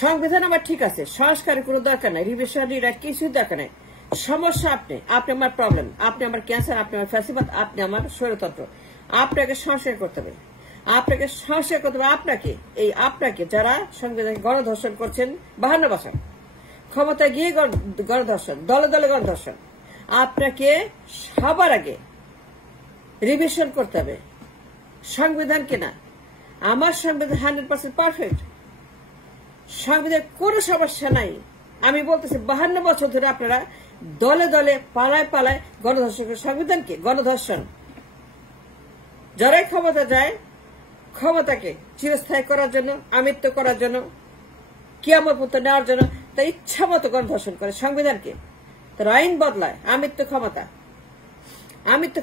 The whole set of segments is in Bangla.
সংবিধান আমার ঠিক আছে, সংস্কারের কোনো দরকার নাই, রিভিশন রাইট কিছুই দরকার নাই। সমস্যা আপনি আমার প্রবলেম, আপনি আমার ক্যান্সার, আপনি আমার ফ্যাসিবাদ, আপনি আমার স্বৈরতন্ত্র। আপনাকে সংস্কার করতে হবে, আপনাকে সংস্কার করতে হবে। আপনাকে যারা সংবিধানকে গণধর্ষণ করছেন 52 বছর, ক্ষমতায় গিয়ে গণধর্ষণ, দলে দলে গণধর্ষণ, আপনাকে সবার আগে রিভিশন করতে হবে সংবিধানকে। না, আমার সংবিধান 100% পারফেক্ট, সংবিধান কোনো সমস্যা নাই। আমি বলতেছি 52 বছর ধরে আপনারা দলে দলে পালায় পালায় গণধর্ষণ, সংবিধানকে গণধর্ষণ। যারাই ক্ষমতা যায়, ক্ষমতাকে চিরস্থায়ী করার জন্য, আমিত্ব করার জন্য, কিয়ামত পর্যন্ত নেওয়ার জন্য তার ইচ্ছা মতো গণধর্ষণ করে সংবিধানকে, তার আইন বদলায়। আমিত্ব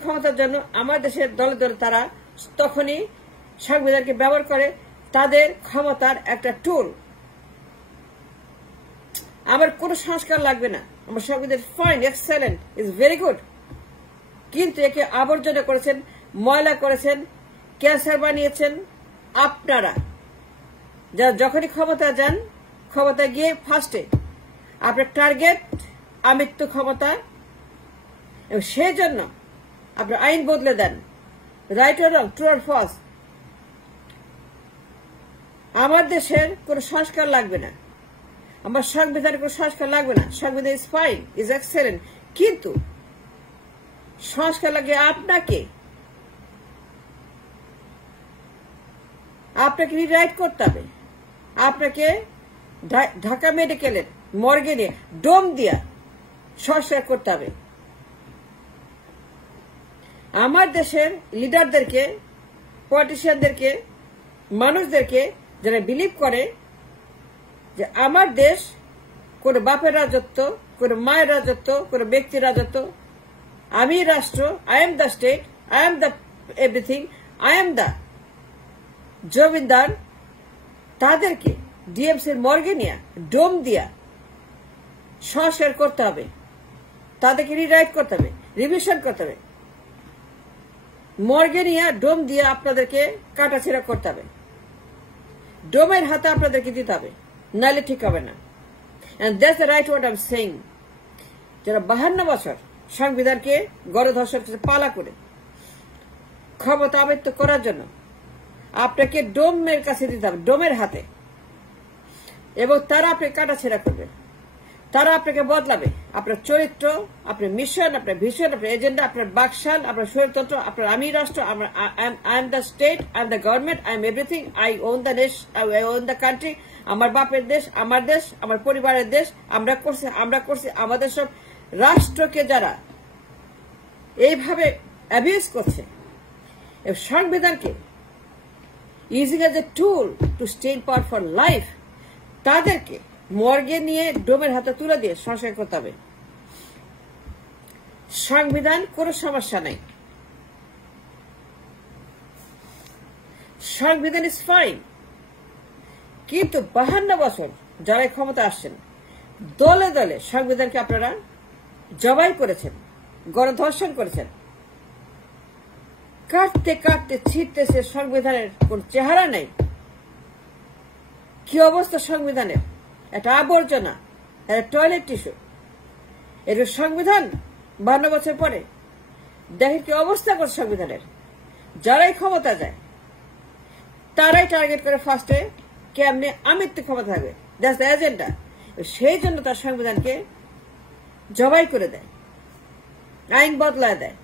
ক্ষমতার জন্য আমার দেশের দলে দলে তারা তখনই সংবিধানকে ব্যবহার করে তাদের ক্ষমতার একটা টুল। আমার কোন সংস্কার লাগবে না, আমার সংবিধান fine, excellent, is very good. কিন্তু একে আবর্জনা করেছেন, ময়লা করেছেন, ক্যান্সার বানিয়েছেন আপনারা। যারা যখনই ক্ষমতা যান, ক্ষমতা গিয়ে ফার্স্টে আপনার টার্গেট আমিত্ব ক্ষমতা, এবং সেই জন্য আপনার আইন বদলে দেন, right or wrong, true or false. আমার দেশের কোন সংস্কার লাগবে না, আমার সংবিধানের কোন সংস্কার লাগবে না। সংবিধান ইজ ফাইন, ইজ এক্সেলেন্ট, কিন্তু সংস্কার লাগে আপনাকে রিরাইট করতে হবে। আপনাকে ঢাকা মেডিকেলের মর্গে নিয়ে ডোম দিয়া সংস্কার করতে হবে। আমার দেশের লিডারদেরকে, পলিটিশিয়ানদেরকে, মানুষদেরকে যারা বিলিভ করে যে আমার দেশ কোন বাপের রাজত্ব, কোন মায়ের রাজত্ব, কোন ব্যক্তির রাজত্ব, আমি রাষ্ট্র, I am the state, I am the everything, I am the zamindar, তাদেরকে ডিএমসির মর্গে নিয়ে ডোম দিয়া সংস্কার করতে হবে, তাদেরকে রিরাইট করতে হবে, রিভিশন করতে হবে। মর্গে নিয়ে ডোম দিয়ে আপনাদেরকে কাটাছেড়া করতে হবে, ডোমের হাতে আপনাদেরকে দিতে হবে, নাইলে ঠিক হবে না। And that's the right word I am saying. যারা 52 বছর সংবিধানকে গণধর্ষণ পালা করে ক্ষমতা আমিত্ব করার জন্য আপনাকে ডোমের কাছে দিতে হবে, ডোমের হাতে, এবং তারা আপনাকে কাটাছেড়া করবে, তারা আপনাকে বদলাবে। আপনার চরিত্র, আপনার মিশন, আপনার ভিশন, আপনার এজেন্ডা, আপনার বাকশাল, আপনার স্বৈরতন্ত্র, আপনার আমি রাষ্ট্র, I am the state, I am the government, I am everything, I won the nation, I won the country, আমার বাপের দেশ, আমার পরিবারের দেশ, আমরা করছি। আমাদের সব রাষ্ট্রকে যারা এইভাবে অ্যাবিউজ করছে, সংবিধানকে using as a tool to stay in power for life, তাদেরকে মর্গে নিয়ে ডোমের হাতে তুলে দিয়ে সংস্কার করতে হবে। সংবিধান কোনো সমস্যা নাই, সংবিধান ইজ ফাইন। কিন্তু 52 বছর যারা ক্ষমতা আসছেন, দলে দলে সংবিধানকে আপনারা জবাই করেছেন, গণধর্ষণ করেছেন, কাটতে কাটতে ছিটতেছে, সংবিধানের কোন চেহারা নেই। কি অবস্থা সংবিধানের, একটা আবর্জনা, একটা টয়লেট টিস্যু। এর সংবিধান 52 বছর পরে দেখেন কি অবস্থা করছে সংবিধানের। যারাই ক্ষমতা যায় তারাই টার্গেট করে ফার্স্টে কেমনে আমিত্ব ক্ষমতা থাকবে, দ্যাটস দ্য এজেন্ডা। সেই জন্য তার সংবিধানকে জবাই করে দেয়, আইন বদলায় দেয়।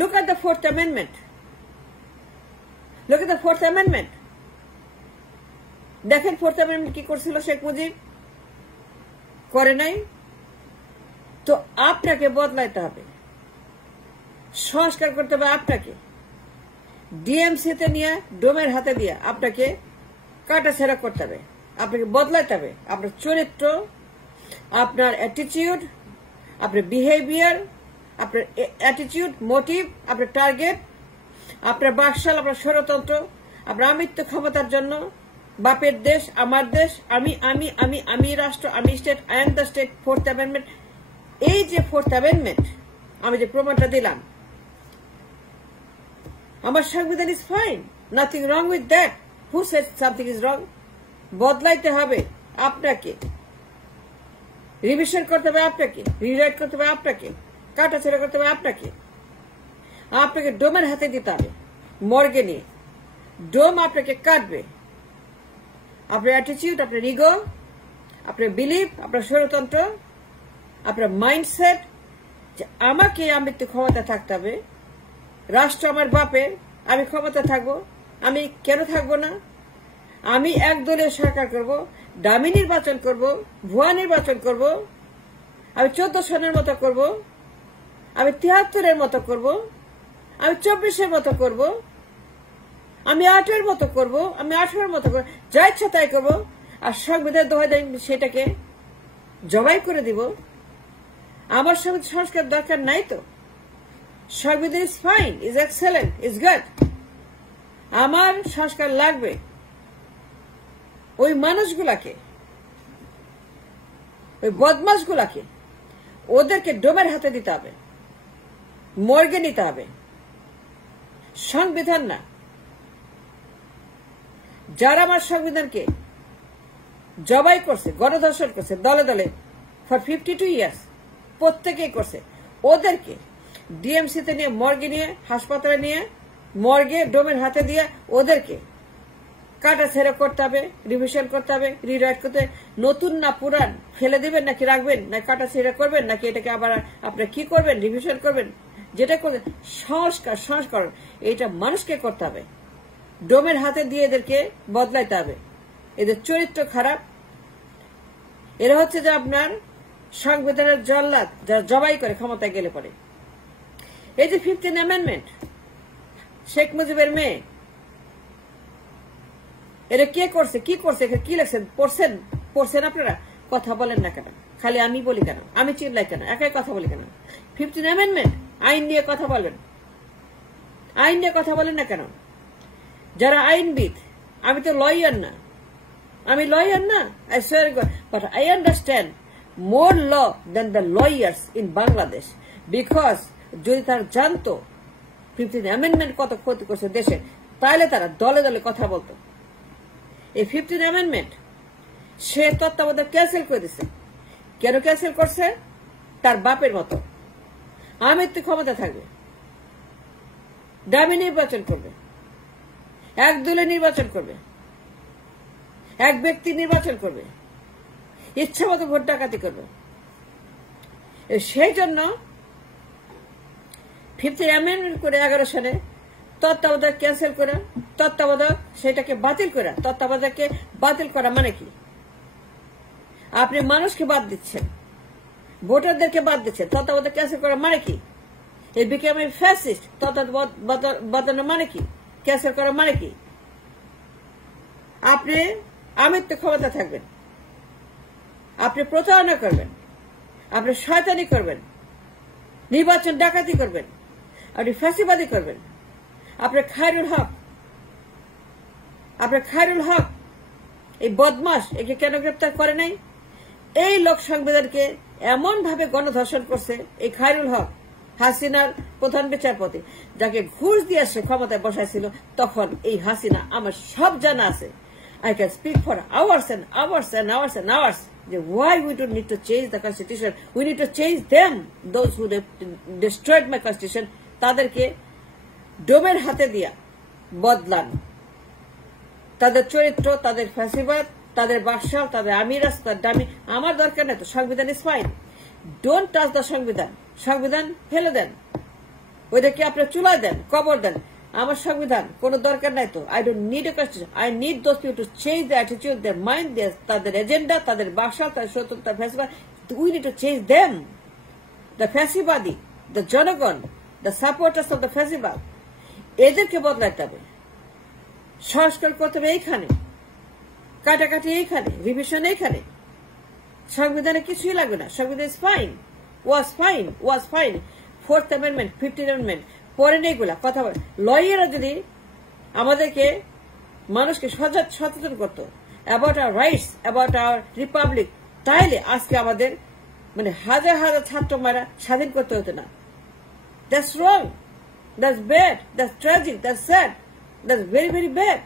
Look at the Fourth Amendment. Look at the Fourth Amendment. দেখেন ফোর্থ অ্যামেন্ডমেন্ট কি করছিল শেখ মুজিব, করে নাই। তো আপনাকে বদলাইতে হবে, সংস্কার করতে হবে আপনাকে, ডিএমসিতে নিয়ে ডোমের হাতে দিয়ে আপনাকে কাটাছেড়া করতে হবে, আপনাকে বদলাইতে হবে। আপনার চরিত্র, আপনার অ্যাটিটিউড, আপনার বিহেভিয়ার, আপনার অ্যাটিটিউড, মোটিভ, আপনার টার্গেট, আপনার বাকশাল, আপনার স্বৈরতন্ত্র, আপনার আমিত্ব ক্ষমতার জন্য, বাপের দেশ, আমার দেশ, আমি রাষ্ট্র, আমি state, I am the state, fourth amendment. এই যে ফোর্থ অ্যামেন্ডমেন্ট আমি যে প্রমাণটা দিলাম, আমার সংবিধান is fine, nothing wrong with that. Who said something is wrong? বদলাইতে হবে আপনাকে, রিভিশন করতে হবে আপনাকে, রিরাইট করতে হবে আপনাকে, কাটাছেড়া করতে হবে আপনাকে। আপনাকে ডোমের হাতে দিতে হবে মর্গে নিয়ে। ডোম আপনাকে কাটবে। আপনার অ্যাটিটিউড, আপনার ইগো, আপনার বিলিফ, আপনার স্বরতন্ত্র, আপনার মাইন্ডসেট যে আমাকে আমৃত্যু ক্ষমতা থাকতে হবে, রাষ্ট্র আমার বাপের, আমি ক্ষমতা থাকবো, আমি কেন থাকবো না, আমি একদলীয় সরকার করব, দামি নির্বাচন করব, ভুয়া নির্বাচন করব, আমি 14 সনের মতো করব, আমি 73-এর মতো করব, আমি 24-এর মতো করব, আমি 8-এর মতো করব, আমি 18-এর মতো করব, যা ইচ্ছা তাই করব। আর সংবিধান দোহাই দেয় সেটাকে জবাই করে দিব। আমার সংস্কার দরকার নাই তো। সংবিধান is fine, is excellent, is good. আমার সংস্কার লাগবে ওই মানুষগুলাকে, ওই বদমাশগুলাকে, ওদেরকে ডোমের হাতে দিতে হবে, মর্গে নিতে হবে, সংবিধান না। যারা আমার সংবিধানকে জবাই করছে, গণধর্ষণ করছে দলে দলে ফর 52 ইয়ার্স, প্রত্যেকেই করছে, ওদেরকে ডিএমসিতে নিয়ে, মর্গে নিয়ে, হাসপাতালে নিয়ে, মর্গে ডোমের হাতে দিয়ে ওদেরকে কাটাছেড়া করতে হবে, রিভিশন করতে হবে, রিরাইট করতে হবে। নতুন না পুরান ফেলে দিবেন নাকি রাখবেন, না কাটাছেড়া করবেন, নাকি এটাকে আবার আপনার কি করবেন, রিভিশন করবেন, যেটা করবেন সংস্করণ, এটা মানুষকে করতে হবে। ডোমের হাতে দিয়ে এদেরকে বদলাইতে হবে। এদের চরিত্র খারাপ। এরা হচ্ছে যে আপনার সংবিধানের জল্লাদ, যারা জবাই করে ক্ষমতায় গেলে পরে। এই যে 15 অ্যামেন্ডমেন্ট, শেখ মুজিবের মেয়ে, এটা কে করছে, কি করছে, কি লেখছেন, পড়ছেন আপনারা? কথা বলেন না কেন? খালি আমি বলি কেন? আমি চিল্লাই কেন? একাই কথা বলি কেন? 15 অ্যামেন্ডমেন্ট, আইন নিয়ে কথা বলবেন, আইন নিয়ে কথা বলেন না কেন? যারা আইনবিদ, আমি তো লয়ার না, আমি লয়ার না, I swear god, but I understand more law than the lawyers in Bangladesh. Because যদি তারা জানতো 15 অ্যামেন্ডমেন্ট কত ক্ষতি করছে দেশে, তাহলে তারা দলে দলে কথা বলতো। এই 15 অ্যামেন্ডমেন্ট সে তত্ত্বাবধায়ক ক্যান্সেল করে দিছে। কেন ক্যান্সেল করছে? তার বাপের মতো আমৃত্যু ক্ষমতা থাকবে, দামি নির্বাচন করবে, এক দলে নির্বাচন করবে, এক ব্যক্তি নির্বাচন করবে, ইচ্ছা মতো ভোট ডাকাতি করবে। সেই জন্য 15 অ্যামেন্ডমেন্ট করে 11 সালে তত্ত্বাবধায়ক ক্যান্সেল করে, তত্ত্বাবধায়ক সেটাকে বাতিল করে। তত্ত্বাবধায়ককে বাতিল করা মানে কি? আপনি মানুষকে বাদ দিচ্ছেন, ভোটারদেরকে বাদ দিচ্ছেন। তত্ত্বাবধায়ক ক্যান্সেল করা মানে কি? এই বিকেম এ ফ্যাসিস্ট। তত্ত্বাবধায়ক বাদানো মানে কি? ক্যান্সেল করা মানে কি? আপনি আমৃত্যু ক্ষমতা থাকবেন, আপনি প্রতারণা করবেন, আপনি শয়তানি করবেন, নির্বাচন ডাকাতি করবেন, আপনি ফ্যাসিবাদী করবেন। আপনার খায়রুল হক এই বদমাস, একে কেন গ্রেপ্তার করে নাই? এই লোক সংবিধানকে এমন ভাবে গণধর্ষণ করছে। এই খায়রুল হক হাসিনার প্রধান বিচারপতি, যাকে ঘুষ দিয়ে সে ক্ষমতায় বসাইছিল, তখন এই হাসিনা, আমার সব জানা আছে, I can speak for hours and hours and hours and hours. Why we don't need to change the constitution? We need to change them, those who destroyed my constitution. তাদেরকে ডোমের হাতে দিয়া বদলান। তাদের চরিত্র, তাদের ফ্যাসিবাদ, তাদের বাকশাল, তাদের আমিরাজ, তাদের দামি আমার দরকার নেই তো। সংবিধান is fine. Don't touch the সংবিধান। সংবিধান ফেলে দেন, ওইটাকে আপনার চুলায় দেন, কবর দেন। আমার সংবিধান কোনো দরকার নাই তো। I don't need a constitution. I need those people to change the attitude, there mind, তাদের এজেন্ডা, তাদের বাকশাল, তাদের স্বতন্ত্র ফ্যাসিবাদ। We need to change them. The ফ্যাসিবাদী, দ্য জনগণ, দ্য সাপোর্টার্স অফ দ্য ফ্যাসিবাদ, এদেরকে বদলাতে হবে। সংস্কার করতে হবে এইখানে, কাটাকাটি এইখানে, রিভিশন এইখানে। সংবিধানে কিছুই লাগবে না। সংবিধান is fine, was fine. 4th amendment, 15th amendment পরে নেই গুলা কথা বলে। লয়াররা যদি আমাদেরকে, মানুষকে সচেতন করতো about our rights, about our Republic, তাহলে আজকে আমাদের মানে হাজার হাজার ছাত্র মারা স্বাধীন করতে হতো না। That's wrong, that's bad, that's tragic, that's sad, that's very very bad.